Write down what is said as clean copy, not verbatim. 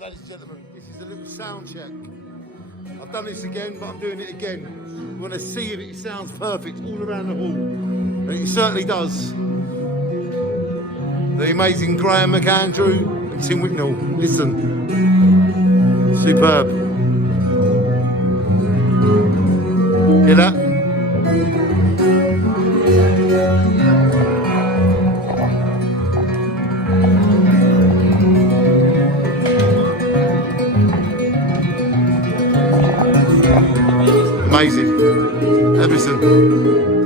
ladies and gentlemen. This is a little sound check. I've done this again, but I'm doing it again. We want to see if it sounds perfect all around the hall. And it certainly does. The amazing Graham McAndrew and Tim Wicknell. Listen. Superb. Hear that? Amazing. Listen.